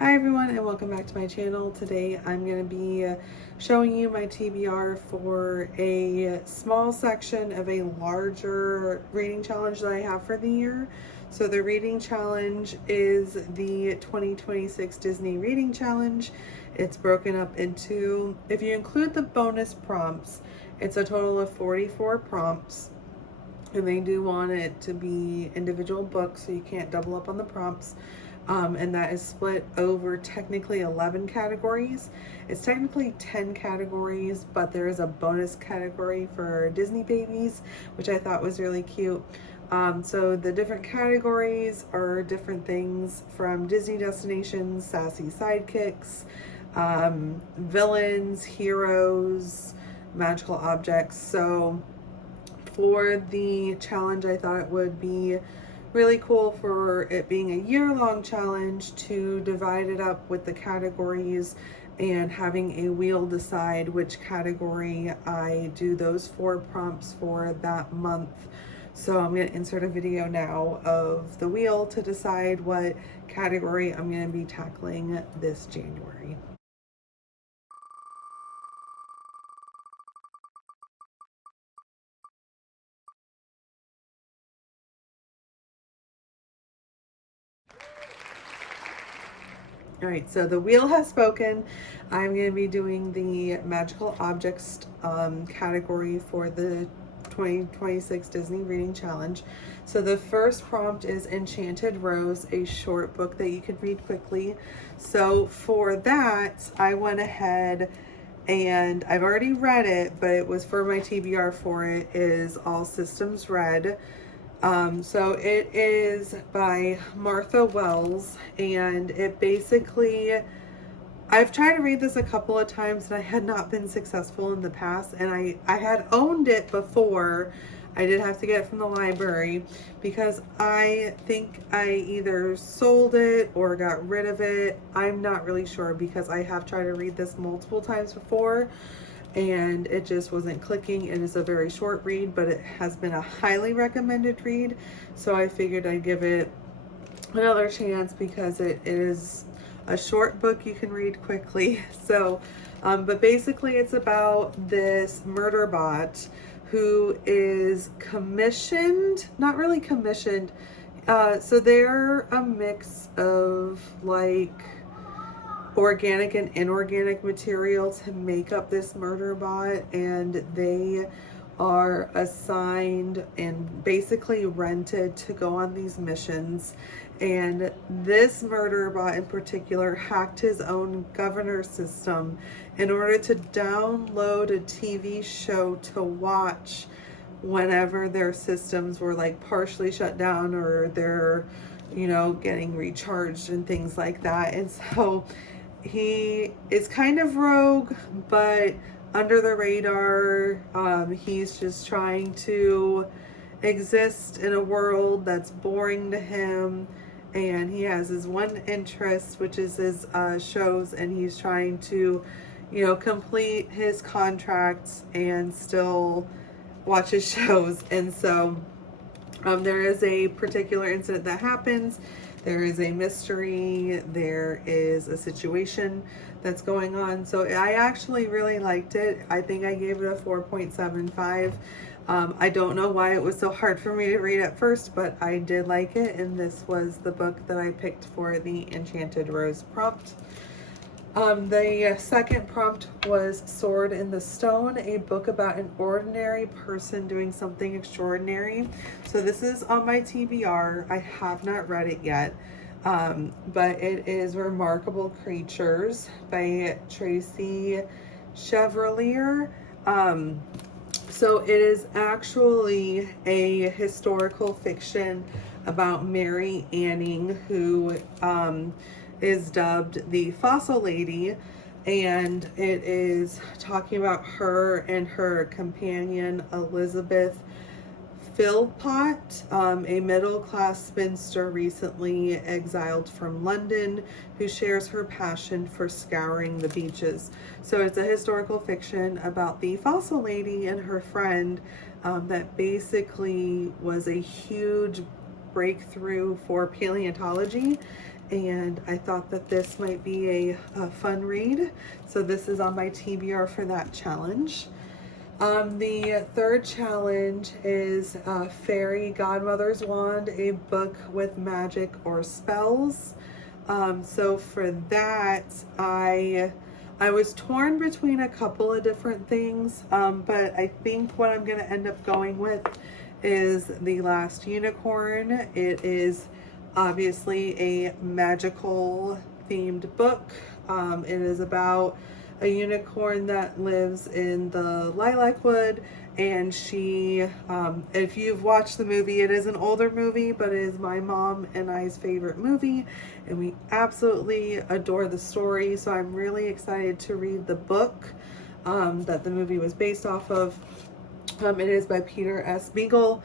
Hi everyone and welcome back to my channel. Today I'm going to be showing you my TBR for a small section of a larger reading challenge that I have for the year. So the reading challenge is the 2026 Disney Reading Challenge. It's broken up into, if you include the bonus prompts, it's a total of 44 prompts. And they do want it to be individual books, so you can't double up on the prompts. And that is split over technically 11 categories. It's technically 10 categories, but there is a bonus category for Disney babies, which I thought was really cute. So the different categories are different things from Disney destinations, sassy sidekicks, villains, heroes, magical objects. So for the challenge, I thought it would be really cool for it being a year-long challenge to divide it up with the categories and having a wheel decide which category I do those 4 prompts for that month. So I'm going to insert a video now of the wheel to decide what category I'm going to be tackling this January. All right, so the wheel has spoken. I'm going to be doing the magical objects category for the 2026 Disney Reading Challenge. So the first prompt is Enchanted Rose, a short book that you could read quickly. So for that, I went ahead and I've already read it, but it was for my TBR for it is All Systems Red. So it is by Martha Wells, and it basically, I've tried to read this a couple of times and I had not been successful in the past, and I had owned it before. I did have to get it from the library because I think I either sold it or got rid of it. I'm not really sure because I have tried to read this multiple times before and it just wasn't clicking, and it's a very short read, but it has been a highly recommended read, so I figured I'd give it another chance because it is a short book you can read quickly. So but basically it's about this murder bot who is commissioned, not really commissioned, so they're a mix of like organic and inorganic material to make up this murder bot, and they are assigned and basically rented to go on these missions. And this murder bot in particular hacked his own governor system in order to download a TV show to watch whenever their systems were like partially shut down or they're, you know, getting recharged and things like that. And so he is kind of rogue, but under the radar. He's just trying to exist in a world that's boring to him, and he has his one interest, which is his shows, and he's trying to, you know, complete his contracts and still watch his shows. And so there is a particular incident that happens. There is a mystery, there is a situation that's going on. So I actually really liked it. I think I gave it a 4.75. I don't know why it was so hard for me to read at first, but I did like it, and this was the book that I picked for the Enchanted Rose prompt. The second prompt was Sword in the Stone, a book about an ordinary person doing something extraordinary. So this is on my TBR. I have not read it yet, but it is Remarkable Creatures by Tracy Chevalier. So it is actually a historical fiction about Mary Anning, who is dubbed the Fossil Lady, and it is talking about her and her companion Elizabeth Philpott, a middle-class spinster recently exiled from London who shares her passion for scouring the beaches. So it's a historical fiction about the Fossil Lady and her friend that basically was a huge breakthrough for paleontology, and I thought that this might be a fun read. So this is on my TBR for that challenge. The third challenge is Fairy Godmother's Wand, a book with magic or spells. So for that, I was torn between a couple of different things, but I think what I'm going to end up going with is The Last Unicorn. It is obviously a magical themed book. It is about a unicorn that lives in the lilac wood, and she, if you've watched the movie, it is an older movie, but it is my mom and I's favorite movie, and we absolutely adore the story. So I'm really excited to read the book that the movie was based off of. It is by Peter S. Beagle,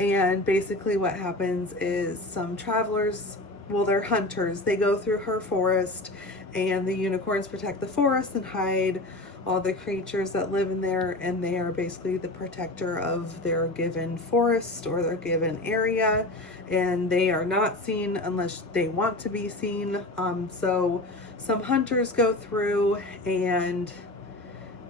and basically what happens is some travelers, well, they're hunters, they go through her forest, and the unicorns protect the forest and hide all the creatures that live in there, and they are basically the protector of their given forest or their given area, and they are not seen unless they want to be seen. So some hunters go through, and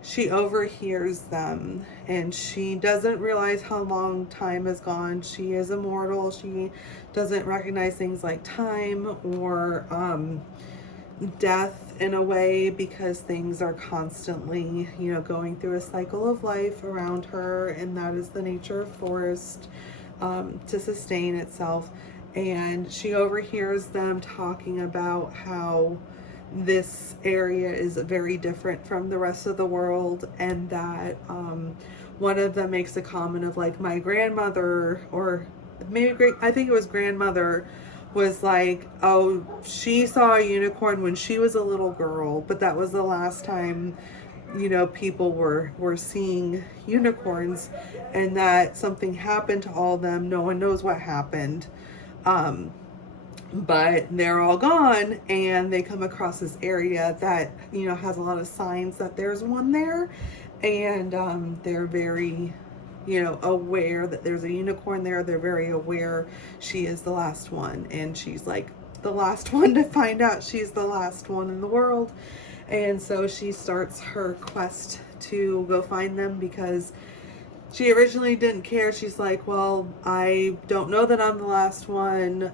she overhears them, and she doesn't realize how long time has gone. She is immortal. She doesn't recognize things like time or death in a way, because things are constantly, you know, going through a cycle of life around her, and that is the nature of forest, to sustain itself. And she overhears them talking about how this area is very different from the rest of the world, and that one of them makes a comment of like, my grandmother, or maybe I think it was grandmother, was like, oh, she saw a unicorn when she was a little girl, but that was the last time, you know, people were seeing unicorns, and that something happened to all of them. No one knows what happened, but they're all gone, and they come across this area that, you know, has a lot of signs that there's one there, and they're very, you know, aware that there's a unicorn there. They're very aware she is the last one, and she's like the last one to find out she's the last one in the world. And so she starts her quest to go find them, because she originally didn't care. She's like, well, I don't know that I'm the last one.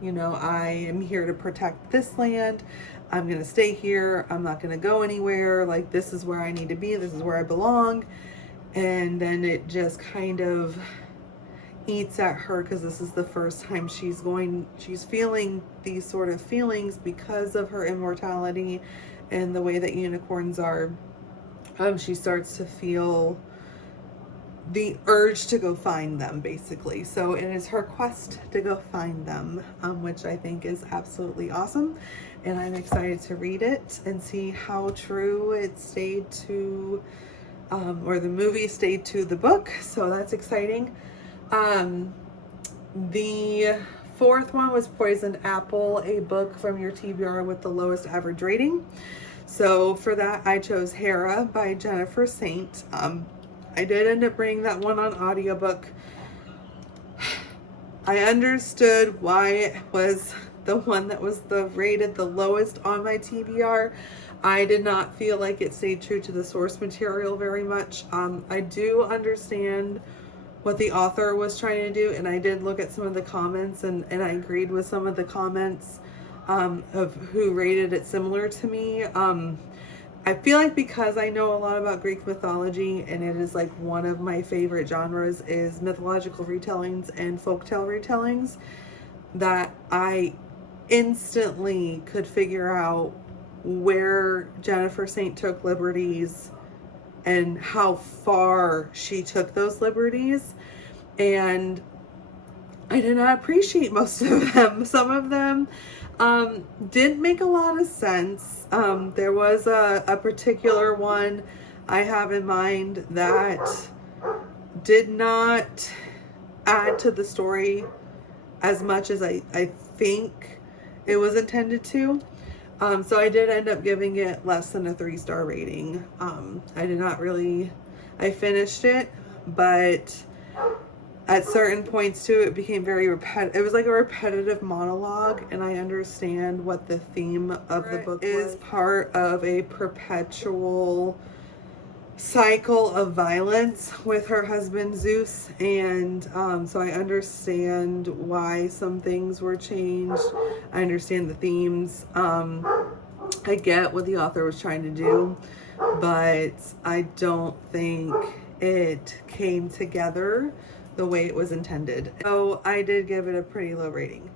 You know, I am here to protect this land. I'm going to stay here. I'm not going to go anywhere. Like, this is where I need to be. This is where I belong. And then it just kind of eats at her, because this is the first time she's feeling these sort of feelings because of her immortality and the way that unicorns are. She starts to feel the urge to go find them, basically. So it is her quest to go find them, which I think is absolutely awesome. And I'm excited to read it and see how true it stayed to, or the movie stayed to the book. So that's exciting. The fourth one was Poisoned Apple, a book from your TBR with the lowest average rating. So for that, I chose Hera by Jennifer Saint. I did end up bringing that one on audiobook. I understood why it was the one that was rated the lowest on my TBR. I did not feel like it stayed true to the source material very much. I do understand what the author was trying to do, and I did look at some of the comments, and I agreed with some of the comments of who rated it similar to me. I feel like because I know a lot about Greek mythology, and it is like one of my favorite genres is mythological retellings and folktale retellings, that I instantly could figure out where Jennifer Saint took liberties and how far she took those liberties. And I did not appreciate most of them. Some of them didn't make a lot of sense. There was a particular one I have in mind that did not add to the story as much as I think it was intended to. So I did end up giving it less than a 3-star rating. I finished it, but at certain points too, it became very repetitive. It was like a repetitive monologue, and I understand what the theme of the book is. Part of a perpetual cycle of violence with her husband Zeus, and so I understand why some things were changed. I understand the themes. I get what the author was trying to do, but I don't think it came together the way it was intended. So I did give it a pretty low rating.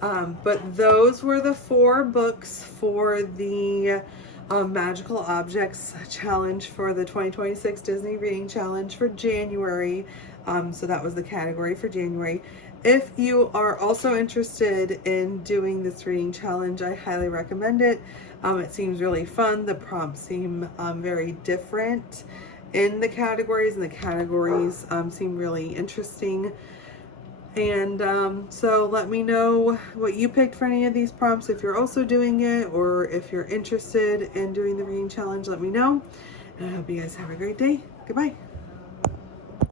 But those were the 4 books for the Magical Objects Challenge for the 2026 Disney Reading Challenge for January. So that was the category for January. If you are also interested in doing this reading challenge, I highly recommend it. It seems really fun. The prompts seem very different in the categories, and the categories seem really interesting. And so let me know what you picked for any of these prompts. If you're also doing it, or if you're interested in doing the reading challenge, let me know. And I hope you guys have a great day. Goodbye.